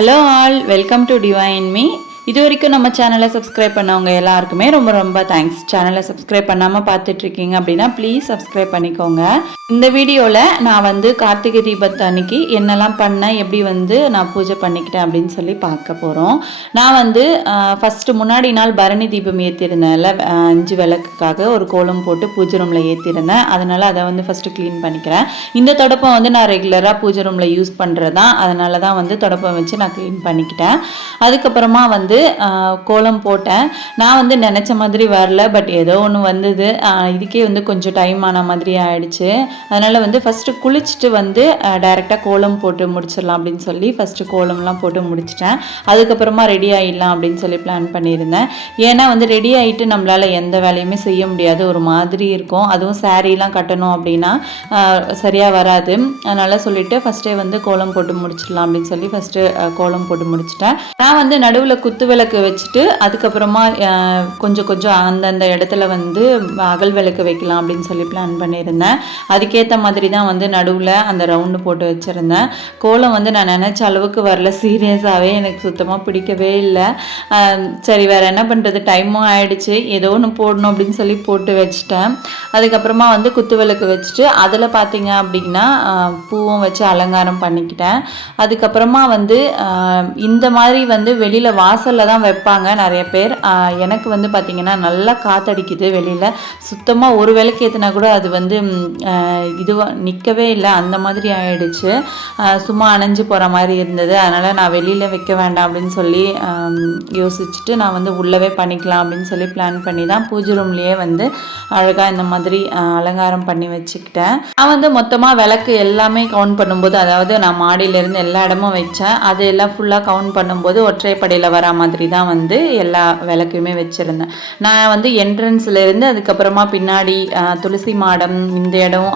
Hello all, welcome to divine me. இது வரைக்கும் நம்ம சேனலை சப்ஸ்கிரைப் பண்ணவங்க எல்லாருக்குமே ரொம்ப ரொம்ப தேங்க்ஸ். சேனலை சப்ஸ்கிரைப் பண்ணாமல் பார்த்துட்ருக்கீங்க அப்படின்னா ப்ளீஸ் சப்ஸ்கிரைப் பண்ணிக்கோங்க. இந்த வீடியோவில் நான் கார்த்திகை தீபத்து அன்னைக்கு என்னெல்லாம் பண்ணேன், எப்படி நான் பூஜை பண்ணிக்கிட்டேன் அப்படின்னு சொல்லி பார்க்க போகிறோம். நான் ஃபஸ்ட்டு முன்னாடி நாள் பரணி தீபம் ஏற்றிருந்தேன்ல, 5 விளக்குக்காக ஒரு கோலம் போட்டு பூஜை ரூமில் ஏற்றிருந்தேன். அதனால் அதை ஃபஸ்ட்டு க்ளீன் பண்ணிக்கிறேன். இந்த தொடப்பம் நான் ரெகுலராக பூஜை ரூமில் யூஸ் பண்ணுறது தான், அதனால தான் தொடப்பம் வச்சு நான் க்ளீன் பண்ணிக்கிட்டேன். அதுக்கப்புறமா கோலம் போட்டேன். நான் நினச்ச மாதிரி வரல, பட் ஏதோ ஒன்று வந்தது. இதுக்கே கொஞ்சம் டைம் ஆன மாதிரி ஆயிடுச்சு. அதனால் ஃபஸ்ட்டு குளிச்சுட்டு டைரெக்டாக கோலம் போட்டு முடிச்சிடலாம் அப்படின்னு சொல்லி ஃபஸ்ட்டு கோலம்லாம் போட்டு முடிச்சிட்டேன். அதுக்கப்புறமா ரெடி ஆகிடலாம் அப்படின்னு சொல்லி பிளான் பண்ணியிருந்தேன். ஏன்னா ரெடி ஆகிட்டு நம்மளால் எந்த வேலையுமே செய்ய முடியாது, ஒரு மாதிரி இருக்கும். அதுவும் சாரீலாம் கட்டணும் அப்படின்னா சரியாக வராது. அதனால் சொல்லிவிட்டு ஃபஸ்ட்டே கோலம் போட்டு முடிச்சிடலாம் அப்படின்னு சொல்லி ஃபஸ்ட்டு கோலம் போட்டு முடிச்சிட்டேன். நான் நடுவில் குத்து விளக்கு வச்சுட்டு அதுக்கப்புறமா கொஞ்சம் கொஞ்சம் அந்தந்த இடத்துல அகல் விளக்கு வைக்கலாம் அப்படின்னு சொல்லி பிளான் பண்ணியிருந்தேன். அதுக்கேற்ற மாதிரி தான் நடுவில் அந்த ரவுண்டு போட்டு வச்சுருந்தேன். கோலம் நான் நினச்ச அளவுக்கு வரல. சீரியஸாகவே எனக்கு சுத்தமாக பிடிக்கவே இல்லை. சரி, வேறு என்ன பண்ணுறது, டைமும் ஆயிடுச்சு, ஏதோ ஒன்று போடணும் அப்படின்னு சொல்லி போட்டு வச்சுட்டேன். அதுக்கப்புறமா குத்து விளக்கு வச்சுட்டு அதில் பார்த்தீங்க அப்படின்னா பூவும் வச்சு அலங்காரம் பண்ணிக்கிட்டேன். அதுக்கப்புறமா இந்த மாதிரி வெளியில் வாசலில் தான் வைப்பாங்க நிறைய பேர். எனக்கு பார்த்திங்கன்னா நல்லா காற்றடிக்குது வெளியில். சுத்தமாக ஒரு விளக்கு ஏற்றினா கூட அது இதுவாக நிற்கவே இல்லை, அந்த மாதிரி ஆயிடுச்சு. சும்மா அணைஞ்சு போகிற மாதிரி இருந்தது. அதனால் நான் வெளியில் வைக்க வேண்டாம் அப்படின்னு சொல்லி யோசிச்சுட்டு நான் உள்ளவே பண்ணிக்கலாம் அப்படின்னு சொல்லி பிளான் பண்ணி தான் பூஜை ரூம்லேயே அழகாக இந்த மாதிரி அலங்காரம் பண்ணி வச்சுக்கிட்டேன். நான் மொத்தமாக விளக்கு எல்லாமே கவுண்ட் பண்ணும்போது, அதாவது நான் மாடியிலேருந்து எல்லா இடமும் வச்சேன், அது எல்லாம் ஃபுல்லாக கவுண்ட் பண்ணும்போது ஒற்றைப்படையில் வர மாதிரி தான் எல்லா விளக்குமே வச்சுருந்தேன். நான் என்ட்ரன்ஸ்லேருந்து அதுக்கப்புறமா பின்னாடி துளசி மாடம் இந்த இடம்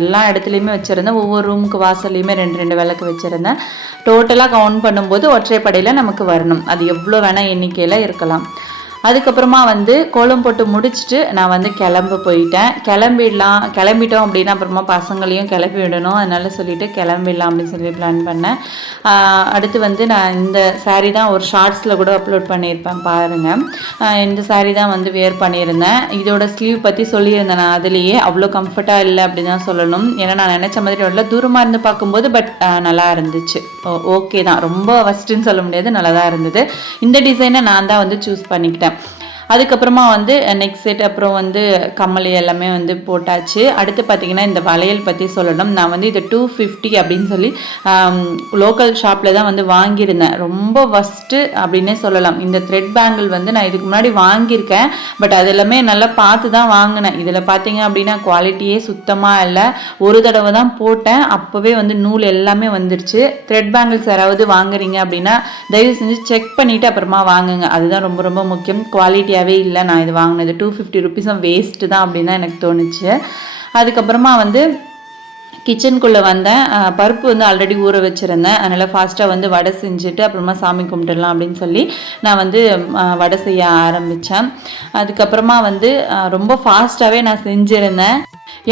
எல்லா இடத்துலையுமே வச்சுருந்தேன். ஒவ்வொரு ரூமுக்கு வாசல்லையுமே 2 விளக்கு வச்சுருந்தேன். டோட்டலாக கவுண்ட் பண்ணும்போது ஒற்றைப்படையில் நமக்கு வரணும். அது எவ்வளோ வேணால் எண்ணிக்கையில் இருக்கலாம். அதுக்கப்புறமா கோலம் போட்டு முடிச்சுட்டு நான் கிளம்ப போயிட்டேன். கிளம்பிட்டோம் அப்படின்னா அப்புறமா பசங்களையும் கிளப்பி விடணும். அதனால சொல்லிவிட்டு கிளம்பிடலாம் அப்படின்னு சொல்லி பிளான் பண்ணேன். அடுத்து நான் இந்த சாரீ தான் ஒரு ஷார்ட்ஸில் கூட அப்லோட் பண்ணியிருப்பேன் பாருங்கள். இந்த சாரீ தான் வேர் பண்ணியிருந்தேன். இதோட ஸ்லீவ் பற்றி சொல்லியிருந்தேன். நான் அதுலேயே அவ்வளோ கம்ஃபர்ட்டாக இல்லை அப்படின்னு தான் சொல்லணும். ஏன்னா நான் நினச்ச மாதிரி வரல, தூரமாக இருந்து பார்க்கும்போது. பட் நல்லா இருந்துச்சு, ஓகே தான். ரொம்ப ஃபஸ்ட்டுன்னு சொல்ல முடியாது, நல்லா தான் இருந்தது. இந்த டிசைனை நான் தான் சூஸ் பண்ணிக்கிட்டேன். அதுக்கப்புறமா நெக்ஸ்ட் செட், அப்புறம் கம்மல் எல்லாமே போட்டாச்சு. அடுத்து பார்த்திங்கன்னா இந்த வளையல் பற்றி சொல்லணும். நான் இது 250 அப்படின்னு சொல்லி லோக்கல் ஷாப்பில் தான் வாங்கியிருந்தேன். ரொம்ப ஃபஸ்ட்டு அப்படின்னே சொல்லலாம். இந்த த்ரெட் பேங்கிள் நான் இதுக்கு முன்னாடி வாங்கியிருக்கேன், பட் அது எல்லாமே நல்லா பார்த்து தான் வாங்கினேன். இதில் பார்த்திங்க அப்படின்னா குவாலிட்டியே சுத்தமாக இல்லை. ஒரு தடவை தான் போட்டேன், அப்போவே நூல் எல்லாமே வந்துருச்சு. த்ரெட் பேங்கிள்ஸ் யாராவது வாங்குறீங்க அப்படின்னா தயவு செஞ்சு செக் பண்ணிவிட்டு அப்புறமா வாங்குங்க. அதுதான் ரொம்ப ரொம்ப முக்கியம். குவாலிட்டி இல்லை. நான் இது வாங்கினது 250 ருபீஸும் வேஸ்ட்டு தான் அப்படின்னு தான் எனக்கு தோணுச்சு. அதுக்கப்புறமா கிச்சனுக்குள்ளே வந்தேன். பருப்பு ஆல்ரெடி ஊற வச்சுருந்தேன். அதனால் ஃபாஸ்ட்டாக வடை செஞ்சுட்டு அப்புறமா சாமி கும்பிட்டுடலாம் அப்படின்னு சொல்லி நான் வடை செய்ய ஆரம்பித்தேன். அதுக்கப்புறமா ரொம்ப ஃபாஸ்ட்டாகவே நான் செஞ்சுருந்தேன்.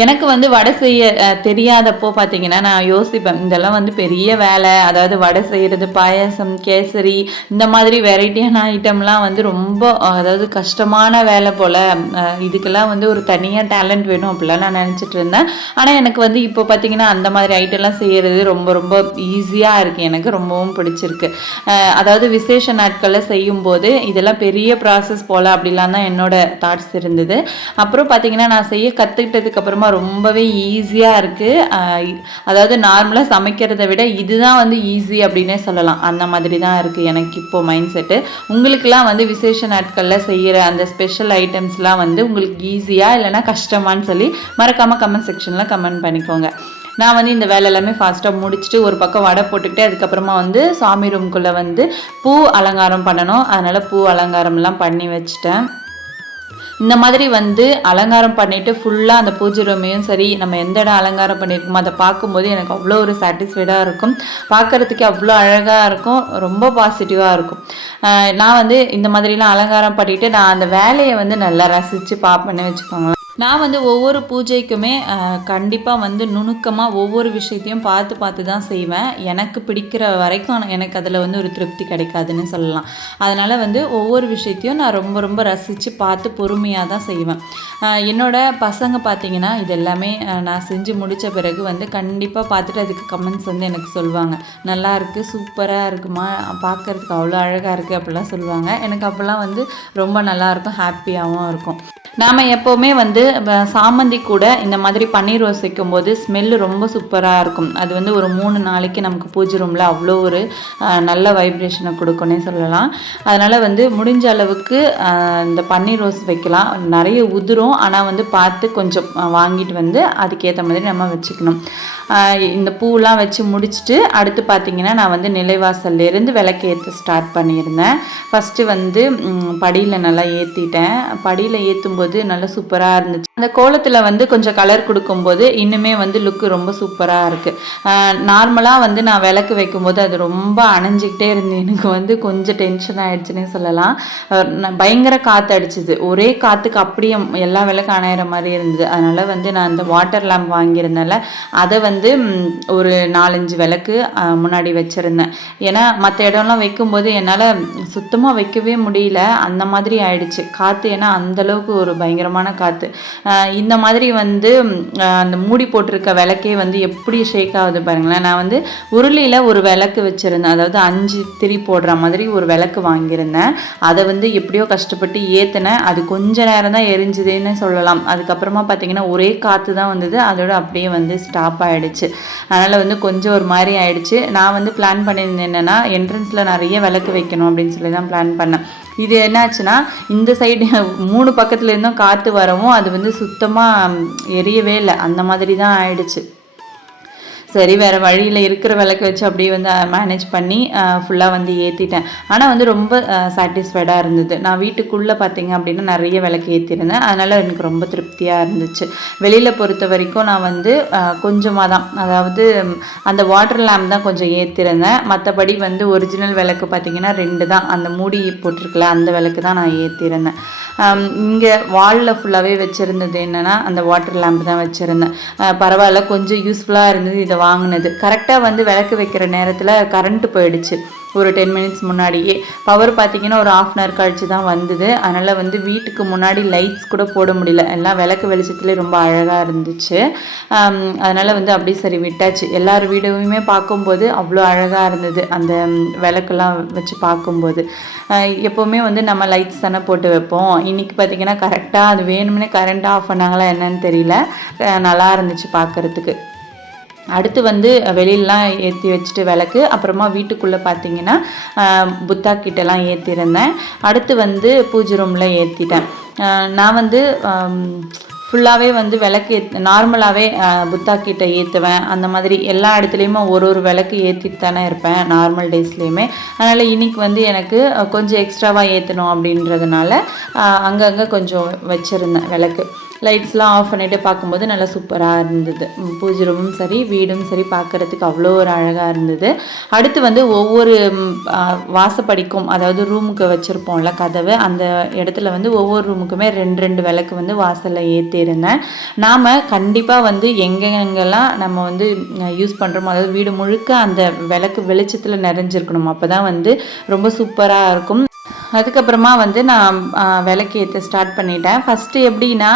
எனக்கு வடை செய்ய தெரியாதப்போ பார்த்தீங்கன்னா நான் யோசிப்பேன், இதெல்லாம் பெரிய வேலை. அதாவது வடை செய்கிறது, பாயசம், கேசரி, இந்த மாதிரி வெரைட்டியான ஐட்டம்லாம் ரொம்ப அதாவது கஷ்டமான வேலை போல். இதுக்கெல்லாம் ஒரு தனியாக டேலண்ட் வேணும் அப்படிலாம் நான் நினச்சிட்டு இருந்தேன். ஆனால் எனக்கு இப்போ பார்த்தீங்கன்னா அந்த மாதிரி ஐட்டம்லாம் செய்கிறது ரொம்ப ரொம்ப ஈஸியாக இருக்குது. எனக்கு ரொம்பவும் பிடிச்சிருக்கு. அதாவது விசேஷ நாட்களில் செய்யும்போது இதெல்லாம் பெரிய ப்ராசஸ் போல் அப்படிலாம் தான் என்னோட தாட்ஸ் இருந்தது. அப்புறம் பார்த்தீங்கன்னா நான் செய்ய கற்றுக்கிட்டதுக்கு அப்புறமா ரொம்பவே ஈஸியாக இருக்குது. அதாவது நார்மலாக சமைக்கிறத விட இதுதான் ஈஸி அப்படின்னே சொல்லலாம். அந்த மாதிரி தான் இருக்குது எனக்கு இப்போ மைண்ட் செட்டு. உங்களுக்கெல்லாம் விசேஷ நாட்களில் செய்கிற அந்த ஸ்பெஷல் ஐட்டம்ஸ்லாம் உங்களுக்கு ஈஸியாக இல்லைனா கஷ்டமானு சொல்லி மறக்காமல் கமெண்ட் செக்ஷனில் கமெண்ட் பண்ணிக்கோங்க. நான் இந்த வேலை எல்லாமே ஃபாஸ்ட்டாக முடிச்சுட்டு ஒரு பக்கம் வடை போட்டுக்கிட்டு அதுக்கப்புறமா சாமி ரூம்குள்ளே பூ அலங்காரம் பண்ணணும். அதனால் பூ அலங்காரம்லாம் பண்ணி வச்சுட்டேன். இந்த மாதிரி அலங்காரம் பண்ணிவிட்டு ஃபுல்லாக அந்த பூஜை ரூமையும் சரி, நம்ம எந்த இடம் அலங்காரம் பண்ணியிருக்கோமோ அதை பார்க்கும்போது எனக்கு அவ்வளோ ஒரு சாட்டிஸ்ஃபைடாக இருக்கும். பார்க்குறதுக்கு அவ்வளோ அழகாக இருக்கும், ரொம்ப பாசிட்டிவாக இருக்கும். நான் இந்த மாதிரிலாம் அலங்காரம் பண்ணிவிட்டு நான் அந்த வேலையை நல்லா ரசித்து பார்ப்பேன்னு வச்சுக்கோங்களேன். நான் வந்து ஒவ்வொரு பூஜைக்குமே கண்டிப்பாக வந்து நுணுக்கமாக ஒவ்வொரு விஷயத்தையும் பார்த்து தான் செய்வேன். எனக்கு பிடிக்கிற வரைக்கும் எனக்கு அதில் வந்து ஒரு திருப்தி கிடைக்காதுன்னு சொல்லலாம். அதனால் வந்து ஒவ்வொரு விஷயத்தையும் நான் ரொம்ப ரொம்ப ரசித்து பார்த்து பொறுமையாக தான் செய்வேன். என்னோடய பசங்க பார்த்திங்கன்னா இது எல்லாமே நான் செஞ்சு முடித்த பிறகு வந்து கண்டிப்பாக பார்த்துட்டு அதுக்கு கமெண்ட்ஸ் வந்து எனக்கு சொல்லுவாங்க. நல்லா இருக்குது, சூப்பராக இருக்குமா, பார்க்குறதுக்கு அவ்வளோ அழகாக இருக்குது அப்படிலாம் சொல்லுவாங்க. எனக்கு அப்போல்லாம் வந்து ரொம்ப நல்லாயிருக்கும், ஹாப்பியாகவும் இருக்கும். நாம் எப்போவுமே வந்து சாமந்தி கூட இந்த மாதிரி பன்னீர் ரோஸ் வைக்கும்போது ஸ்மெல்லு ரொம்ப சூப்பராக இருக்கும். அது வந்து ஒரு 3 நாளைக்கு நமக்கு பூஜை ரூமில் அவ்வளோ ஒரு நல்ல வைப்ரேஷனை கொடுக்குன்னே சொல்லலாம். அதனால் வந்து முடிஞ்ச அளவுக்கு இந்த பன்னீர் ரோஸ் வைக்கலாம். நிறைய உதிரும், ஆனால் வந்து பார்த்து கொஞ்சம் வாங்கிட்டு வந்து அதுக்கேற்ற மாதிரி நம்ம வச்சுக்கணும். இந்த பூவெலாம் வச்சு முடிச்சுட்டு அடுத்து பார்த்திங்கன்னா நான் வந்து நிலைவாசல்லேருந்து விளக்கேற்ற ஸ்டார்ட் பண்ணியிருந்தேன். ஃபஸ்ட்டு வந்து படியில் நல்லா ஏற்றிட்டேன். படியில் ஏற்றும்போது நல்லா சூப்பராக இருந்துச்சு. அந்த கோலத்தில் வந்து கொஞ்சம் கலர் கொடுக்கும்போது இன்னுமே வந்து லுக்கு ரொம்ப சூப்பராக இருக்குது. நார்மலாக வந்து நான் விளக்கு வைக்கும்போது அது ரொம்ப அணைஞ்சிக்கிட்டே இருந்து எனக்கு வந்து கொஞ்சம் டென்ஷன் ஆகிடுச்சுன்னே சொல்லலாம். பயங்கர காற்று அடிச்சுது, ஒரே காற்றுக்கு அப்படியே எல்லா விளக்கும் அணையிற மாதிரி இருந்தது. அதனால் வந்து நான் அந்த வாட்டர் லேம்ப் வாங்கியிருந்தேன்ல, அதை வந்து ஒரு 4-5 விளக்கு முன்னாடி வச்சுருந்தேன். ஏன்னா மற்ற இடம்லாம் வைக்கும்போது என்னால் சுத்தமாக வைக்கவே முடியல, அந்த மாதிரி ஆயிடுச்சு காற்று. ஏன்னா அந்தளவுக்கு ஒரு பயங்கரமான காற்று. இந்த மாதிரி வந்து அந்த மூடி போட்டிருக்க விளக்கே வந்து எப்படி ஷேக் ஆகுது பாருங்களேன். நான் வந்து உருளியில் ஒரு விளக்கு வச்சுருந்தேன், அதாவது 5 திரி போடுற மாதிரி ஒரு விளக்கு வாங்கியிருந்தேன். அதை வந்து எப்படியோ கஷ்டப்பட்டு ஏற்றினேன். அது கொஞ்ச நேரம் தான் எரிஞ்சுதுன்னு சொல்லலாம். அதுக்கப்புறமா பார்த்திங்கன்னா ஒரே காற்று தான் வந்தது, அதோட அப்படியே வந்து ஸ்டாப் ஆகிடுச்சு. அதனால் வந்து கொஞ்சம் ஒரு மாதிரி ஆகிடுச்சு. நான் வந்து பிளான் பண்ணியிருந்தேன் என்னென்னா என்ட்ரன்ஸில் நிறைய விளக்கு வைக்கணும் அப்படின்னு சொல்லி தான் பிளான் பண்ணேன். இது என்னாச்சுன்னா இந்த சைடு 3 பக்கத்துலேருந்தும் காற்று வரவும் அது வந்து சுத்தமாக எரியவே இல்லை, அந்த மாதிரி தான் ஆயிடுச்சு. சரி வேறு வழியில் இருக்கிற விளக்கு வச்சு அப்படியே வந்து மேனேஜ் பண்ணி ஃபுல்லாக வந்து ஏற்றிட்டேன். ஆனால் வந்து ரொம்ப சாட்டிஸ்ஃபைடாக இருந்தது. நான் வீட்டுக்குள்ளே பார்த்திங்க அப்படின்னா நிறைய விளக்கு ஏற்றிருந்தேன், அதனால் எனக்கு ரொம்ப திருப்தியாக இருந்துச்சு. வெளியில் பொறுத்த வரைக்கும் நான் வந்து கொஞ்சமாக தான், அதாவது அந்த வாட்டர் லேம்ப் தான் கொஞ்சம் ஏற்றிருந்தேன். மற்றபடி வந்து ஒரிஜினல் விளக்கு பார்த்திங்கன்னா 2 தான், அந்த மூடி போட்டிருக்கல அந்த விளக்கு தான் நான் ஏற்றிருந்தேன். இங்கே வாலில் ஃபுல்லாகவே வச்சுருந்தது என்னென்னா அந்த வாட்டர் லேம்ப் தான் வச்சுருந்தேன். பரவாயில்ல, கொஞ்சம் யூஸ்ஃபுல்லாக இருந்தது இதை வாங்கினது. கரெக்டாக வந்து விளக்கு வைக்கிற நேரத்தில் கரண்ட்டு போயிடுச்சு. ஒரு 10 மினிட்ஸ் முன்னாடியே. பவர் பார்த்திங்கன்னா ஒரு 1/2 hour கழிச்சு தான் வந்தது. அதனால் வந்து வீட்டுக்கு முன்னாடி லைட்ஸ் கூட போட முடியல, எல்லாம் விளக்கு வெளிச்சத்துலேயே ரொம்ப அழகாக இருந்துச்சு. அதனால் வந்து அப்படியே சரி விட்டாச்சு. எல்லார் வீடுமே பார்க்கும்போது அவ்வளோ அழகாக இருந்தது அந்த விளக்கெல்லாம் வச்சு பார்க்கும்போது. எப்போவுமே வந்து நம்ம லைட்ஸ் தானே போட்டு வைப்போம். இன்றைக்கி பார்த்திங்கன்னா கரெக்டாக அது வேணும்னே கரண்ட் ஆஃப் பண்ணாங்களா என்னன்னு தெரியல, நல்லா இருந்துச்சு பார்க்குறதுக்கு. அடுத்து வந்து வெளியிலலாம் ஏற்றி வச்சுட்டு விளக்கு, அப்புறமா வீட்டுக்குள்ளே பார்த்திங்கன்னா புத்தா கிட்டலாம் ஏற்றிருந்தேன். அடுத்து வந்து பூஜை ரூமில் ஏற்றிட்டேன். நான் வந்து ஃபுல்லாகவே வந்து விளக்கு நார்மலாகவே புத்தா கிட்ட ஏற்றுவேன். அந்த மாதிரி எல்லா இடத்துலையுமே ஒரு விளக்கு ஏற்றிட்டு தானே இருப்பேன் நார்மல் டேஸ்லேயுமே. அதனால் இன்றைக்கி வந்து எனக்கு கொஞ்சம் எக்ஸ்ட்ராவாக ஏற்றணும் அப்படின்றதுனால அங்கங்கே கொஞ்சம் வச்சுருந்தேன் விளக்கு. லைட்ஸ்லாம் ஆஃப் பண்ணிவிட்டு பார்க்கும்போது நல்லா சூப்பராக இருந்தது. பூஜை ரூமும் சரி வீடும் சரி பார்க்குறதுக்கு அவ்வளோ ஒரு அழகாக இருந்தது. அடுத்து வந்து ஒவ்வொரு வாசப்படிக்கும், அதாவது ரூமுக்கு வச்சுருப்போம்ல கதவு, அந்த இடத்துல வந்து ஒவ்வொரு ரூமுக்குமே 2 விளக்கு வந்து வாசலில் ஏற்றிருந்தேன். நாம் கண்டிப்பாக வந்து எங்கெங்கெல்லாம் நம்ம வந்து யூஸ் பண்ணுறோமோ, அதாவது வீடு முழுக்க அந்த விளக்கு வெளிச்சத்தில் நிறைஞ்சிருக்கணும், அப்போ தான் வந்து ரொம்ப சூப்பராக இருக்கும். அதுக்கப்புறமா வந்து நான் விளக்கு ஏற்ற ஸ்டார்ட் பண்ணிட்டேன். ஃபஸ்ட்டு எப்படின்னா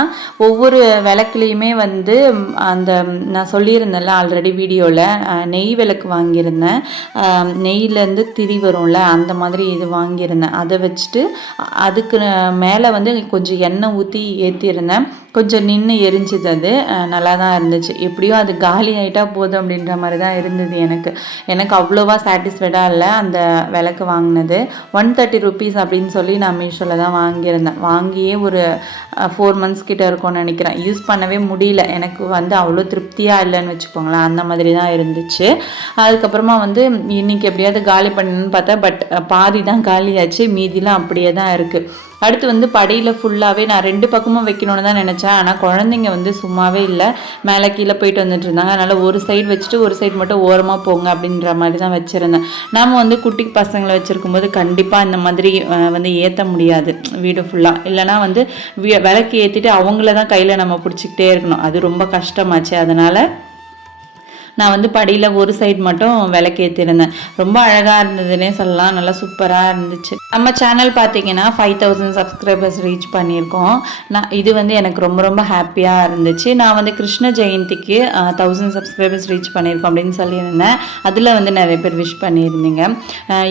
ஒவ்வொரு விளக்குலேயுமே வந்து அந்த நான் சொல்லியிருந்தேன்ல ஆல்ரெடி வீடியோவில், நெய் விளக்கு வாங்கியிருந்தேன். நெய்யிலேருந்து திரி வரும்ல அந்த மாதிரி இது வாங்கியிருந்தேன். அதை வச்சுட்டு அதுக்கு மேலே வந்து கொஞ்சம் எண்ணெய் ஊற்றி ஏற்றியிருந்தேன். கொஞ்சம் நின்று எரிஞ்சுது, அது நல்லா தான் இருந்துச்சு. எப்படியும் அது காலி ஆகிட்டா போதும் அப்படின்ற மாதிரி தான் இருந்தது. எனக்கு அவ்வளோவா சாட்டிஸ்ஃபைடாக இல்லை அந்த விளக்கு வாங்கினது. 130 rupees அப்படின்னு சொல்லி நான் மீஷோவில் தான் வாங்கியிருந்தேன். வாங்கியே ஒரு 4 months கிட்ட இருக்கும்னு நினைக்கிறேன். யூஸ் பண்ணவே முடியல, எனக்கு வந்து அவ்வளோ திருப்தியாக இல்லைன்னு வச்சுக்கோங்களேன், அந்த மாதிரி தான் இருந்துச்சு. அதுக்கப்புறமா வந்து இன்றைக்கி எப்படியாவது காலி பண்ணணுன்னு பார்த்தா, பட் பாதி தான் காலியாச்சு, மீதிலாம் அப்படியே தான் இருக்குது. அடுத்து வந்து படியில் ஃபுல்லாகவே நான் 2 பக்கமும் வைக்கணும்னு தான் நினச்சேன். ஆனால் குழந்தைங்க வந்து சும்மாவே இல்லை, மேலே கீழே போயிட்டு வந்துட்டு இருந்தாங்க. அதனால் ஒரு சைடு வச்சுட்டு ஒரு சைடு மட்டும் ஓரமாக போங்க அப்படின்ற மாதிரி தான் வச்சுருந்தேன். நாம் வந்து குட்டி பசங்களை வச்சுருக்கும்போது கண்டிப்பாக இந்த மாதிரி வந்து ஏற்ற முடியாது வீடு ஃபுல்லாக. இல்லைனா வந்து விளக்கு ஏற்றிட்டு அவங்கள தான் கையில் நம்ம பிடிச்சிக்கிட்டே இருக்கணும், அது ரொம்ப கஷ்டமாச்சு. அதனால் நான் வந்து படியில் ஒரு சைடு மட்டும் விளக்கேற்றிருந்தேன். ரொம்ப அழகாக இருந்ததுன்னே சொல்லலாம், நல்லா சூப்பராக இருந்துச்சு. நம்ம சேனல் பார்த்தீங்கன்னா 5000 சப்ஸ்கிரைபர்ஸ் ரீச் பண்ணியிருக்கோம். இது வந்து எனக்கு ரொம்ப ரொம்ப ஹாப்பியாக இருந்துச்சு. நான் வந்து கிருஷ்ண ஜெயந்திக்கு 1000 சப்ஸ்கிரைபர்ஸ் ரீச் பண்ணியிருக்கோம் அப்படின்னு சொல்லியிருந்தேன். அதில் வந்து நிறைய பேர் விஷ் பண்ணியிருந்தீங்க.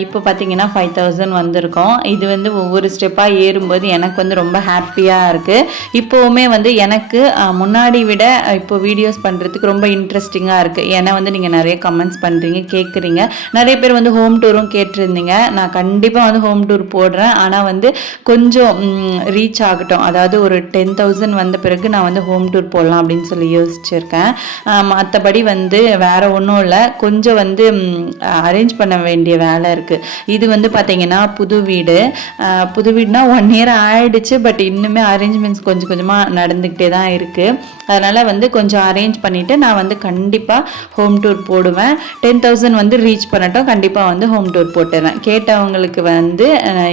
இப்போ பார்த்தீங்கன்னா 5000 வந்திருக்கோம். இது வந்து ஒவ்வொரு ஸ்டெப்பாக ஏறும்போது எனக்கு வந்து ரொம்ப ஹாப்பியாக இருக்குது. இப்போவுமே வந்து எனக்கு முன்னாடி விட இப்போ வீடியோஸ் பண்ணுறதுக்கு ரொம்ப இன்ட்ரெஸ்டிங்காக இருக்குது. ஏன்னா வந்து நீங்கள் நிறைய கமெண்ட்ஸ் பண்ணுறீங்க, கேட்குறீங்க. நிறைய பேர் வந்து ஹோம் டூரும் கேட்டிருந்தீங்க. நான் கண்டிப்பாக வந்து ஹோம் டூர் போடுறேன். ஆனால் வந்து கொஞ்சம் ரீச் ஆகட்டும், அதாவது ஒரு 10,000 வந்த பிறகு நான் வந்து ஹோம் டூர் போடலாம் அப்படின்னு சொல்லி யோசிச்சிருக்கேன். மற்றபடி வந்து வேறு ஒன்றும் இல்லை, கொஞ்சம் வந்து அரேஞ்ச் பண்ண வேண்டிய வேலை இருக்குது. இது வந்து பார்த்திங்கன்னா புது வீடுனா 1 year ஆயிடுச்சு. பட் இன்னுமே அரேஞ்ச்மெண்ட்ஸ் கொஞ்சம் கொஞ்சமாக நடந்துக்கிட்டே தான் இருக்குது. அதனால் வந்து கொஞ்சம் அரேஞ்ச் பண்ணிவிட்டு நான் வந்து கண்டிப்பாக ஹோம் டூர் போடுவேன். 10,000 வந்து ரீச் பண்ணட்டும், கண்டிப்பாக வந்து ஹோம் டூர் போட்டுறேன். கேட்டவங்களுக்கு வந்து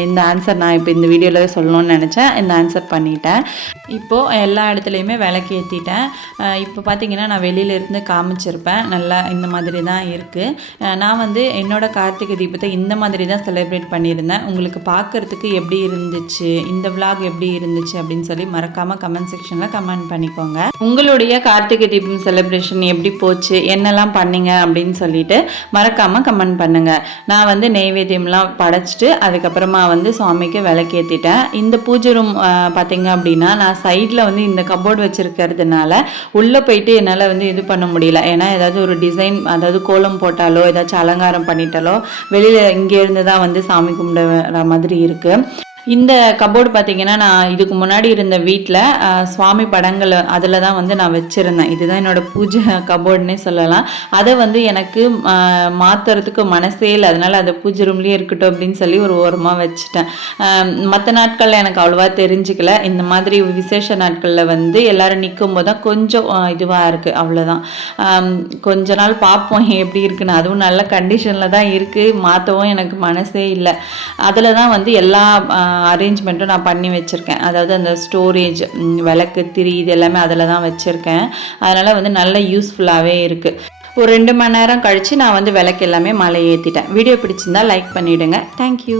இந்த ஆன்சர் நான் இப்போ இந்த வீடியோவில் சொல்லணும்னு நினச்சேன், இந்த ஆன்சர் பண்ணிட்டேன். இப்போது எல்லா இடத்துலையுமே விளக்கு ஏற்றிட்டேன். இப்போ பார்த்தீங்கன்னா நான் வெளியிலேருந்து காமிச்சிருப்பேன், நல்லா இந்த மாதிரி தான் இருக்குது. நான் வந்து என்னோடய கார்த்திகை தீபத்தை இந்த மாதிரி தான் செலிப்ரேட் பண்ணியிருந்தேன். உங்களுக்கு பார்க்குறதுக்கு எப்படி இருந்துச்சு, இந்த விலாக் எப்படி இருந்துச்சு அப்படின்னு சொல்லி மறக்காமல் கமெண்ட் செக்ஷனில் கமெண்ட் பண்ணிக்கோங்க. உங்களுடைய கார்த்திகை தீபம் செலிப்ரேஷன் எப்படி போச்சு, என்னெல்லாம் பண்ணீங்க அப்படின்னு சொல்லிட்டு மறக்காமல் கமெண்ட் பண்ணுங்கள். நான் வந்து நெய்வேத்தியம்லாம் படைச்சிட்டு அதுக்கப்புறமா வந்து சுவாமிக்கு விளக்கேற்றிட்டேன். இந்த பூஜை ரூம் பார்த்தீங்க அப்படின்னா நான் சைடில் வந்து இந்த கபோர்டு வச்சுருக்கிறதுனால உள்ளே போயிட்டு என்னால் வந்து இது பண்ண முடியல. ஏன்னா ஏதாவது ஒரு டிசைன், அதாவது கோலம் போட்டாலோ ஏதாச்சும் அலங்காரம் பண்ணிட்டாலோ வெளியில் இங்கேருந்து தான் வந்து சாமி கும்பிடுற மாதிரி இருக்குது. இந்த கபோர்டு பார்த்திங்கன்னா நான் இதுக்கு முன்னாடி இருந்த வீட்டில் சுவாமி படங்கள் அதில் தான் வந்து நான் வச்சுருந்தேன். இதுதான் என்னோடய பூஜை கபோர்டுன்னே சொல்லலாம். அதை வந்து எனக்கு மாற்றுறதுக்கு மனசே இல்லை. அதனால் அதை பூஜை ரூம்லேயே இருக்கட்டும் அப்படின்னு சொல்லி ஒரு ஓரமாக வச்சுட்டேன். மற்ற நாட்களில் எனக்கு அவ்வளோவா தெரிஞ்சுக்கல. இந்த மாதிரி விசேஷ நாட்களில் வந்து எல்லோரும் நிற்கும் போது தான் கொஞ்சம் இதுவாக இருக்குது, அவ்வளோதான். கொஞ்ச நாள் பார்ப்போம் எப்படி இருக்குன்னு. அதுவும் நல்ல கண்டிஷனில் தான் இருக்குது, மாற்றவும் எனக்கு மனசே இல்லை. அதில் தான் வந்து எல்லா அரேஞ்ச்மெண்ட்டும் நான் பண்ணி வச்சுருக்கேன். அதாவது அந்த ஸ்டோரேஜ், விளக்கு, திரி, இது எல்லாமே அதில் தான் வச்சுருக்கேன். அதனால் வந்து நல்ல யூஸ்ஃபுல்லாகவே இருக்குது. ஒரு 2 மணி நேரம் கழித்து நான் வந்து விளக்கு எல்லாமே மலை ஏற்றிட்டேன். வீடியோ பிடிச்சிருந்தா லைக் பண்ணிவிடுங்க. தேங்க்யூ.